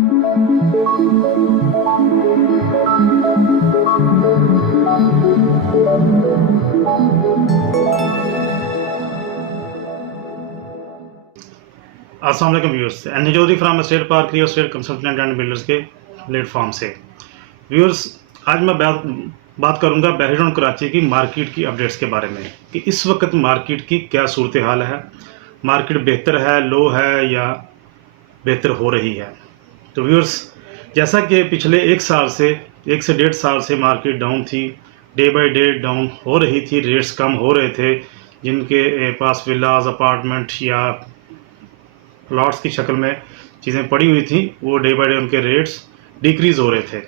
अस्सलाम वालेकुम viewers, N Chaudhary from State Park Real Estate Consultant and Builders के platform से। व्यूअर्स, आज मैं बात करूंगा बहरीन कराची की मार्केट की अपडेट्स के बारे में कि इस वक्त मार्केट की क्या सूरत हाल है। मार्केट बेहतर है, लो है या बेहतर हो रही है। तो व्यूअर्स, जैसा कि पिछले एक से 1.5 साल से मार्केट डाउन थी, डे बाय डे डाउन हो रही थी, रेट्स कम हो रहे थे। जिनके पास विलाज, अपार्टमेंट या प्लॉट्स की शक्ल में चीज़ें पड़ी हुई थी, वो डे बाय डे उनके रेट्स डिक्रीज़ हो रहे थे।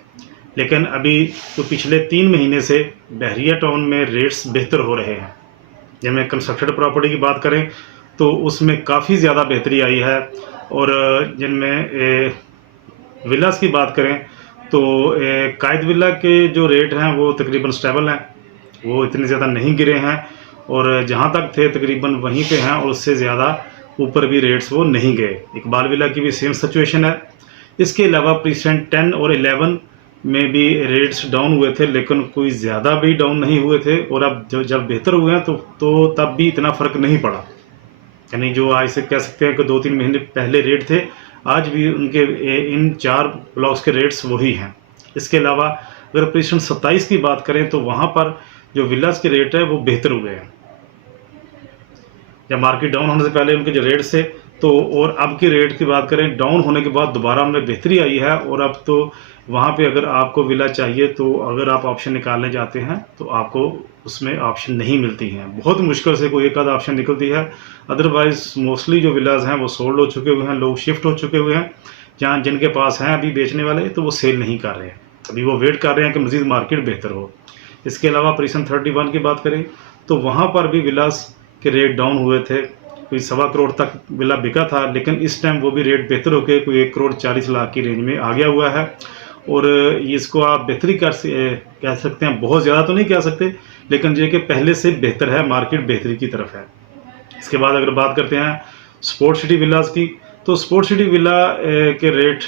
लेकिन अभी तो पिछले 3 महीने से बहरिया टाउन में रेट्स बेहतर हो रहे हैं। जब मैं कंस्ट्रक्टेड प्रॉपर्टी की बात करें तो उसमें काफ़ी ज़्यादा बेहतरी आई है, और जिनमें विलास की बात करें तो कायद विला के जो रेट हैं वो तकरीबन स्टेबल हैं, वो इतने ज़्यादा नहीं गिरे हैं, और जहाँ तक थे तकरीबन वहीं पे हैं, और उससे ज़्यादा ऊपर भी रेट्स वो नहीं गए। इकबाल विला की भी सेम सिचुएशन है। इसके अलावा प्रीसेंट 10 और 11 में भी रेट्स डाउन हुए थे, लेकिन कोई ज़्यादा भी डाउन नहीं हुए थे, और अब जब बेहतर हुए हैं तो तब भी इतना फ़र्क नहीं पड़ा। यानी जो आज से कह सकते हैं कि 2-3 महीने पहले रेट थे, आज भी उनके इन 4 ब्लॉक्स के रेट्स वही हैं। इसके अलावा अगर प्रीसेंट 27 की बात करें तो वहाँ पर जो विलास के रेट है वो बेहतर हुए हैं। जब मार्केट डाउन होने से पहले उनके जो रेट्स थे, तो और अब की रेट की बात करें, डाउन होने के बाद दोबारा उनमें बेहतरी आई है। और अब तो वहाँ पे अगर आपको विला चाहिए तो अगर आप ऑप्शन निकालने जाते हैं तो आपको उसमें ऑप्शन नहीं मिलती हैं, बहुत मुश्किल से कोई एक आध ऑप्शन निकलती है। अदरवाइज़ मोस्टली जो विलाज हैं वो सोल्ड हो चुके हुए हैं, लोग शिफ्ट हो चुके हुए हैं। जहाँ जिनके पास हैं अभी बेचने वाले, तो वो सेल नहीं कर रहे हैं, अभी वो वेट कर रहे हैं कि मज़ीद मार्केट बेहतर हो। इसके अलावा प्रीसेंट 31 की बात करें तो वहाँ पर भी विलास के रेट डाउन हुए थे, कोई 1.25 करोड़ तक विला बिका था, लेकिन इस टाइम वो भी रेट बेहतर होकर कोई 1 करोड़ 40 लाख की रेंज में आ गया हुआ है। और इसको आप बेहतरी कह सकते हैं, बहुत ज़्यादा तो नहीं कह सकते, लेकिन ये कि पहले से बेहतर है, मार्केट बेहतरी की तरफ है। इसके बाद अगर बात करते हैं स्पोर्ट सिटी विलास की, तो स्पोर्ट सिटी विला के रेट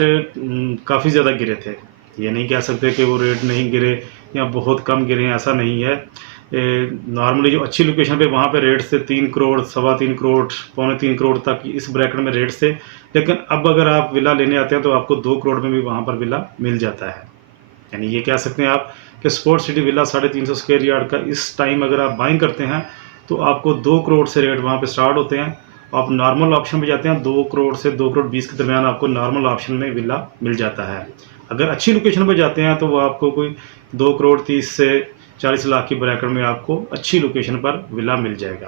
काफ़ी ज़्यादा गिरे थे। ये नहीं कह सकते कि वो रेट नहीं गिरे या बहुत कम गिरे, ऐसा नहीं है। नॉर्मली जो अच्छी लोकेशन पे वहाँ पे रेट्स थे 3 करोड़, 3.25 करोड़, 3.25 करोड़ तक इस ब्रैकेट में रेट्स थे। लेकिन अब अगर आप विला लेने आते हैं तो आपको 2 करोड़ में भी वहाँ पर विला मिल जाता है। यानी ये कह सकते हैं आप कि sport city villa 350 square yard का इस टाइम अगर आप बाइंग करते हैं तो आपको 2 करोड़ से रेट वहाँ पर स्टार्ट होते हैं। आप नॉर्मल ऑप्शन पे जाते हैं 2 करोड़ से 2 करोड़ 20 के दरमियान आपको नॉर्मल ऑप्शन में विला मिल जाता है। अगर अच्छी लोकेशन पर जाते हैं तो वो आपको कोई 2 करोड़ 30 से 40 लाख की ब्रैकेट में आपको अच्छी लोकेशन पर विला मिल जाएगा।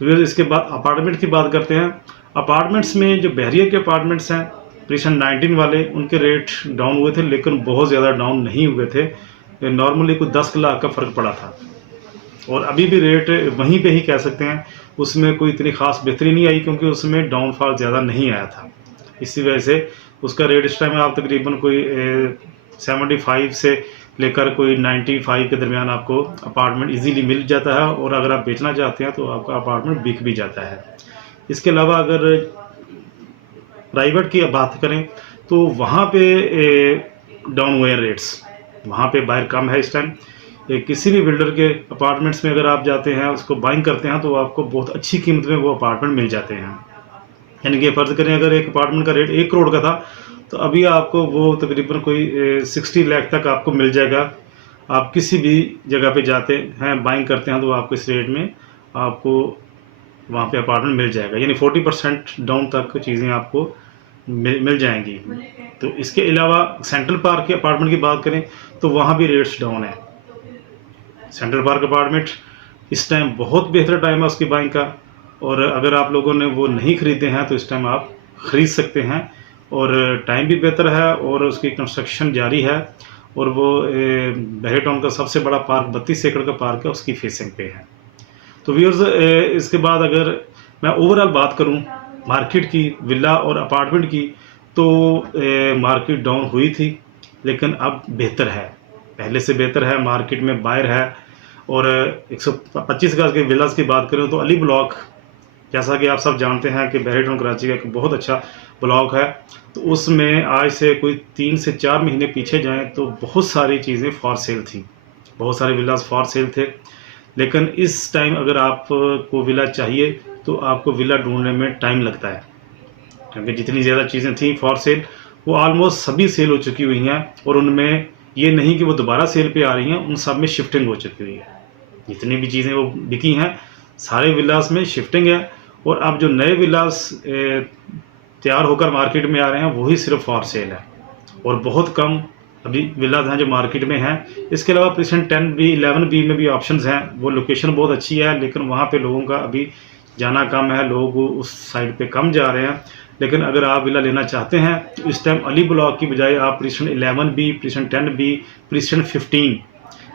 तो फिर इसके बाद अपार्टमेंट की बात करते हैं। अपार्टमेंट्स में जो बहरिया के अपार्टमेंट्स हैं प्रीसेंट 19 वाले, उनके रेट डाउन हुए थे, लेकिन बहुत ज़्यादा डाउन नहीं हुए थे। नॉर्मली कुछ 10 लाख का फ़र्क पड़ा था, और अभी भी रेट वहीं पे ही कह सकते हैं, उसमें कोई इतनी ख़ास बेहतरी नहीं आई, क्योंकि उसमें डाउनफॉल ज़्यादा नहीं आया था। इसी वजह से उसका रेट इस टाइम आप तकरीबन कोई 75 से लेकर कोई 95 के दरमियान आपको अपार्टमेंट इजीली मिल जाता है, और अगर आप बेचना चाहते हैं तो आपका अपार्टमेंट बिक भी जाता है। इसके अलावा अगर प्राइवेट की बात करें तो वहाँ पे डाउन हुए हैं रेट्स, वहाँ पे बायर कम है इस टाइम। किसी भी बिल्डर के अपार्टमेंट्स में अगर आप जाते हैं, उसको बाइंग करते हैं, तो आपको बहुत अच्छी कीमत में वो अपार्टमेंट मिल जाते हैं। यानी कि फ़र्ज़ करें अगर एक अपार्टमेंट का रेट 1 करोड़ का था, तो अभी आपको वो तकरीबन कोई 60 लाख तक आपको मिल जाएगा। आप किसी भी जगह पे जाते हैं, बाइंग करते हैं, तो आपको इस रेट में आपको वहाँ पे अपार्टमेंट मिल जाएगा, यानी 40% डाउन तक चीज़ें आपको मिल जाएंगी। तो इसके अलावा सेंट्रल पार्क के अपार्टमेंट की बात करें तो वहाँ भी रेट्स डाउन है। सेंट्रल पार्क अपार्टमेंट इस टाइम बहुत बेहतर टाइम है उसकी बाइंग का, और अगर आप लोगों ने वो नहीं ख़रीदे हैं तो इस टाइम आप ख़रीद सकते हैं, और टाइम भी बेहतर है, और उसकी कंस्ट्रक्शन जारी है। और वो बहरिया टाउन का सबसे बड़ा पार्क 32 एकड़ का पार्क है, उसकी फेसिंग पे है। तो व्यूअर्स, इसके बाद अगर मैं ओवरऑल बात करूं मार्केट की, विला और अपार्टमेंट की, तो मार्केट डाउन हुई थी, लेकिन अब बेहतर है, पहले से बेहतर है। मार्केट में बायर है, और 125 गज के विलास की बात करें तो अली ब्लॉक जैसा कि आप सब जानते हैं कि बहरी टाउन कराची का एक बहुत अच्छा ब्लॉक है, तो उसमें आज से कोई 3 से 4 महीने पीछे जाएं तो बहुत सारी चीज़ें फॉर सेल थी, बहुत सारे विलास फॉर सेल थे। लेकिन इस टाइम अगर आपको विला चाहिए तो आपको विला ढूंढने में टाइम लगता है, क्योंकि जितनी ज़्यादा चीज़ें थी फॉर सेल वो ऑलमोस्ट सभी सेल हो चुकी हुई हैं, और उनमें ये नहीं कि वो दोबारा सेल पे आ रही हैं, उन सब में शिफ्टिंग हो चुकी हुई है। जितनी भी चीज़ें वो बिकी हैं सारे विलास में शिफ्टिंग है, और अब जो नए विलास तैयार होकर मार्केट में आ रहे हैं वही सिर्फ फॉर सेल है, और बहुत कम अभी विलास हैं जो मार्केट में हैं। इसके अलावा प्रेजेंट 10B 11B में भी ऑप्शंस हैं, वो लोकेशन बहुत अच्छी है लेकिन वहाँ पे लोगों का अभी जाना कम है, लोग उस साइड पे कम जा रहे हैं। लेकिन अगर आप विला लेना चाहते हैं तो इस टाइम अली ब्लॉक की बजाय आप present 11B, present 10B, present 15,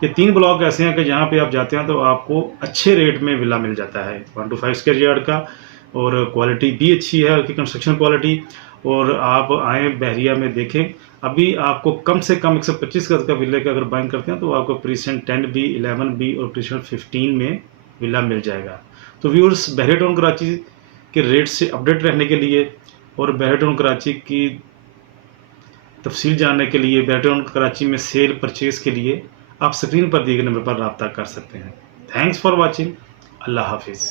ये 3 ब्लॉक ऐसे हैं कि जहाँ पे आप जाते हैं तो आपको अच्छे रेट में विला मिल जाता है 1 to 5 स्क्वायर यार्ड का, और क्वालिटी भी अच्छी है उसकी कंस्ट्रक्शन क्वालिटी। और आप आएँ बहरिया में देखें, अभी आपको कम से कम 125 गज का विले का अगर बाइंग करते हैं तो आपको प्रेजेंट 10B, 11B और प्रेजेंट 15 में विला मिल जाएगा। तो व्यूअर्स, बहरी टाउन कराची के रेट से अपडेट रहने के लिए और बहरी टाउन कराची की तफसील जानने के लिए, बहरी टाउन कराची में सेल परचेज के लिए आप स्क्रीन पर दिए गए नंबर पर रब्ता कर सकते हैं। Thanks for watching. अल्लाह हाफिज़।